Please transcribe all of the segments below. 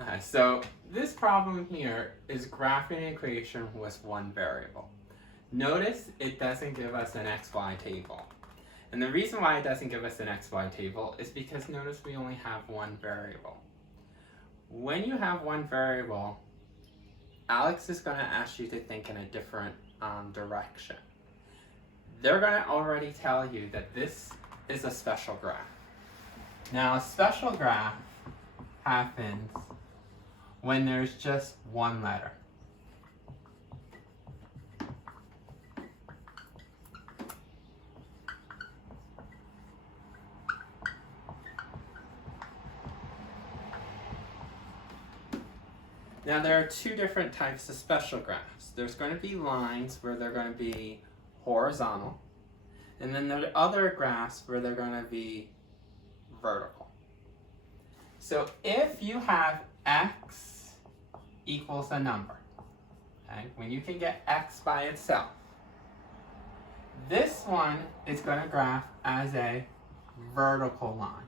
Okay, so this problem here is graphing an equation with one variable. Notice it doesn't give us an xy table. And the reason why it doesn't give us an xy table is because notice we only have one variable. When you have one variable, Alex is going to ask you to think in a different direction. They're going to already tell you that this is a special graph. Now, a special graph happens when there's just one letter. Now there are two different types of special graphs. There's going to be lines where they're going to be horizontal, and then there are other graphs where they're going to be vertical. So if you have x equals a number, okay, when you can get x by itself, this one is going to graph as a vertical line.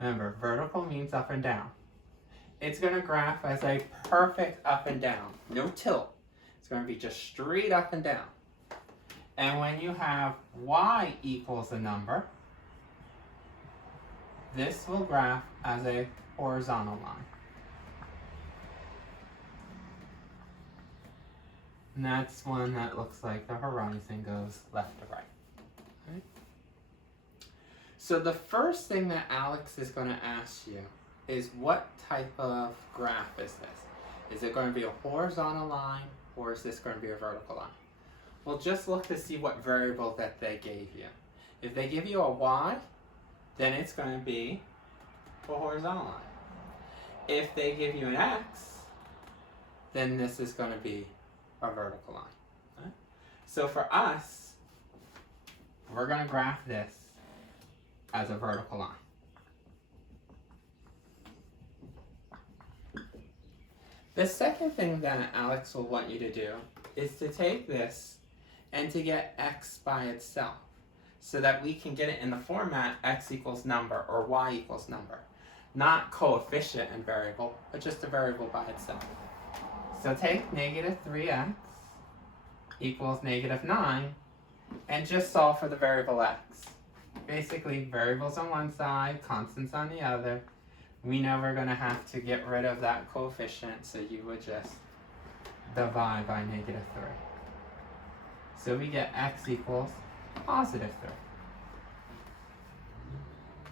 Remember, vertical means up and down. It's going to graph as a perfect up and down, no tilt. It's going to be just straight up and down. And when you have y equals a number, this will graph as a horizontal line. And that's one that looks like the horizon goes left to right. Okay. So the first thing that Alex is going to ask you is what type of graph is this? Is it going to be a horizontal line or is this going to be a vertical line? Well, just look to see what variable that they gave you. If they give you a y, then it's going to be a horizontal line. If they give you an x, then this is going to be a vertical line. Okay? So for us, we're going to graph this as a vertical line. The second thing that Alex will want you to do is to take this and to get x by itself so that we can get it in the format x equals number or y equals number. Not coefficient and variable, but just a variable by itself. So take negative 3x equals negative 9 and just solve for the variable x. Basically, variables on one side, constants on the other. We know we're going to have to get rid of that coefficient, so you would just divide by negative 3. So we get x equals positive 3.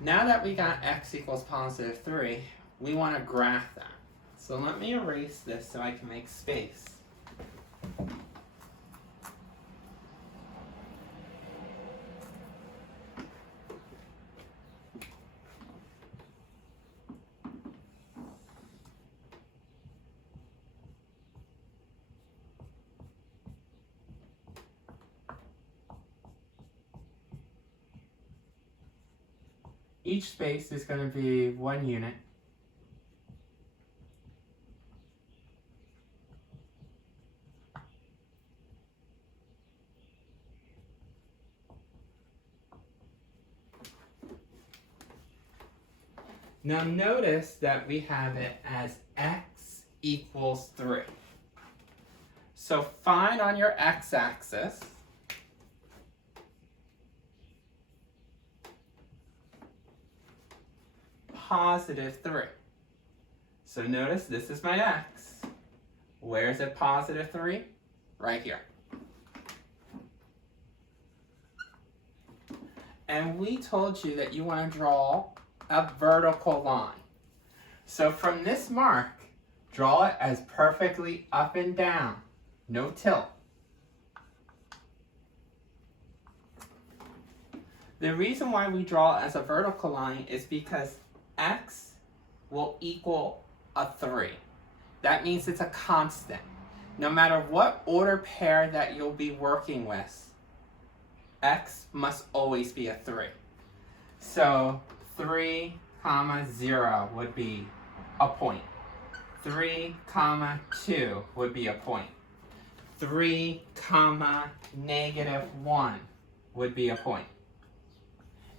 Now that we got x equals positive 3, we want to graph that. So let me erase this so I can make space. Each space is going to be 1 unit. Now notice that we have it as x equals 3. So find on your x-axis positive 3. So notice this is my x. Where is it positive 3? Right here. And we told you that you want to draw a vertical line. So from this mark, draw it as perfectly up and down, no tilt. The reason why we draw as a vertical line is because x will equal a 3. That means it's a constant. No matter what order pair that you'll be working with, x must always be a 3. So 3, 0 would be a point. 3, 2 would be a point. 3, -1 would be a point.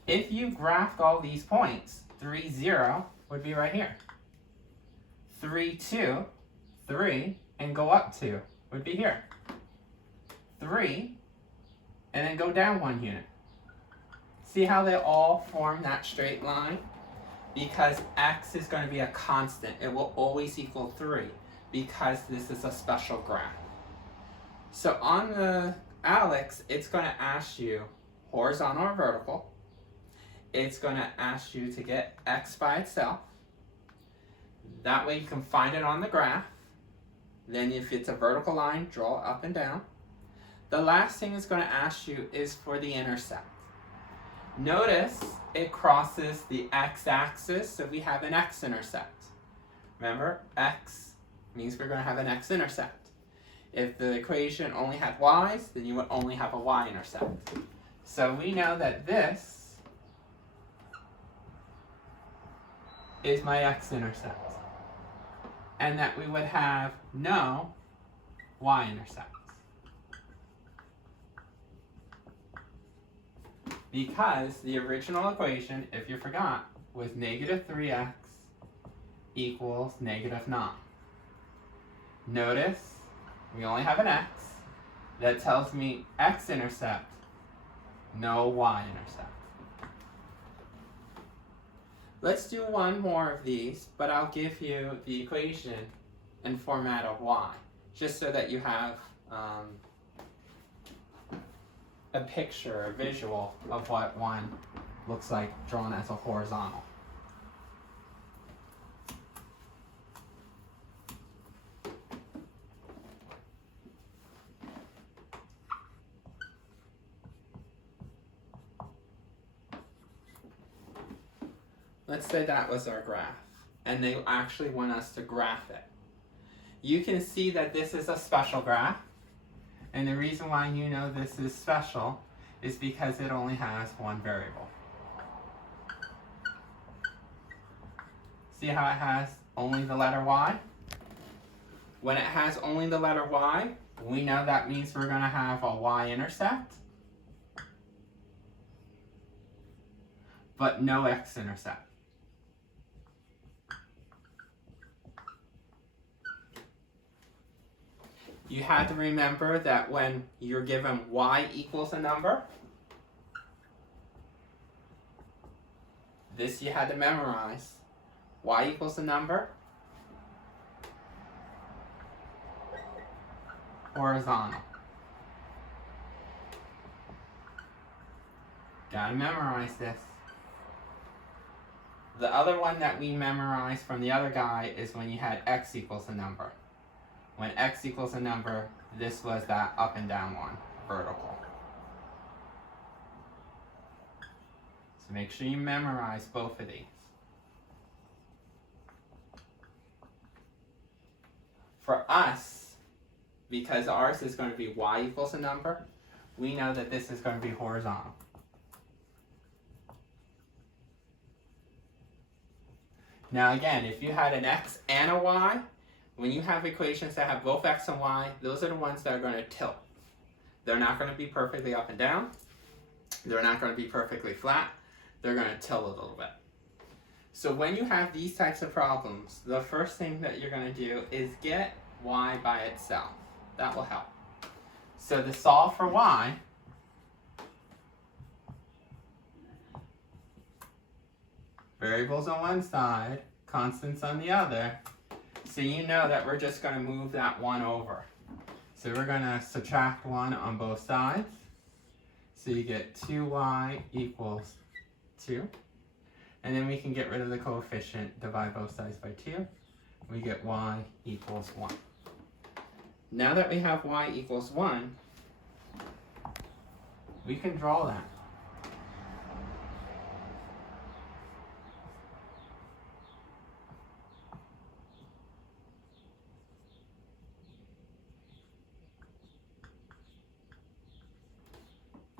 If you graphed all these points, 3, 0 would be right here. 3, 2, 3, and go up 2 would be here. 3, and then go down 1 unit. See how they all form that straight line? Because x is going to be a constant. It will always equal 3 because this is a special graph. So on the Alex, it's going to ask you horizontal or vertical. It's going to ask you to get x by itself. That way you can find it on the graph. Then if it's a vertical line, draw up and down. The last thing it's going to ask you is for the intercept. Notice it crosses the x-axis, so we have an x-intercept. Remember, x means we're going to have an x-intercept. If the equation only had y's, then you would only have a y-intercept. So we know that this is my x-intercept, and that we would have no y-intercepts. Because the original equation, if you forgot, was negative 3x equals negative 9. Notice we only have an x. That tells me x-intercept, no y-intercept. Let's do one more of these, but I'll give you the equation in format of y, just so that you have a picture, a visual of what one looks like drawn as a horizontal. Let's say that was our graph, and they actually want us to graph it. You can see that this is a special graph. And the reason why you know this is special is because it only has one variable. See how it has only the letter y? When it has only the letter y, we know that means we're going to have a y-intercept, but no x-intercept. You had to remember that when you're given y equals a number, this you had to memorize. Y equals a number, horizontal. Gotta memorize this. The other one that we memorized from the other guy is when you had x equals a number. When x equals a number, this was that up and down one, vertical. So make sure you memorize both of these. For us, because ours is going to be y equals a number, we know that this is going to be horizontal. Now again, if you had an x and a y, when you have equations that have both x and y, those are the ones that are going to tilt. They're not going to be perfectly up and down. They're not going to be perfectly flat. They're going to tilt a little bit. So when you have these types of problems, the first thing that you're going to do is get y by itself. That will help. So to solve for y, variables on one side, constants on the other. So you know that we're just going to move that 1 over. So we're going to subtract 1 on both sides. So you get 2y equals 2. And then we can get rid of the coefficient, divide both sides by 2. We get y equals 1. Now that we have y equals 1, we can draw that.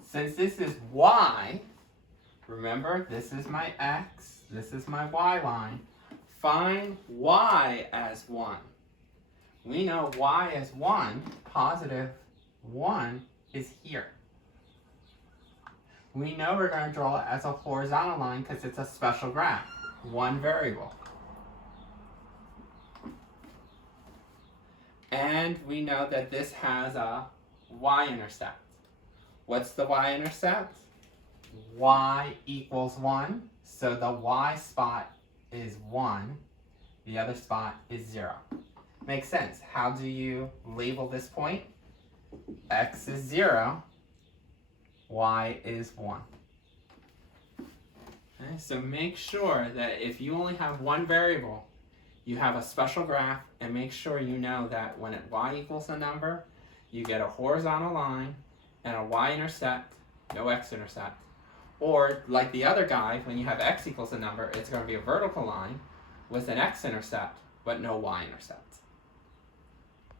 Since this is y, remember this is my x, this is my y line. Find y as 1. We know y as 1, positive 1 is here. We know we're going to draw it as a horizontal line because it's a special graph. one variable. And we know that this has a y-intercept. What's the y-intercept? Y equals 1. So the y spot is 1. The other spot is 0. Makes sense. How do you label this point? X is 0. Y is 1. Okay, so make sure that if you only have one variable, you have a special graph, and make sure you know that when y equals a number, you get a horizontal line and a y-intercept, no x-intercept. Or like the other guy, when you have x equals a number, it's going to be a vertical line with an x-intercept, but no y-intercept.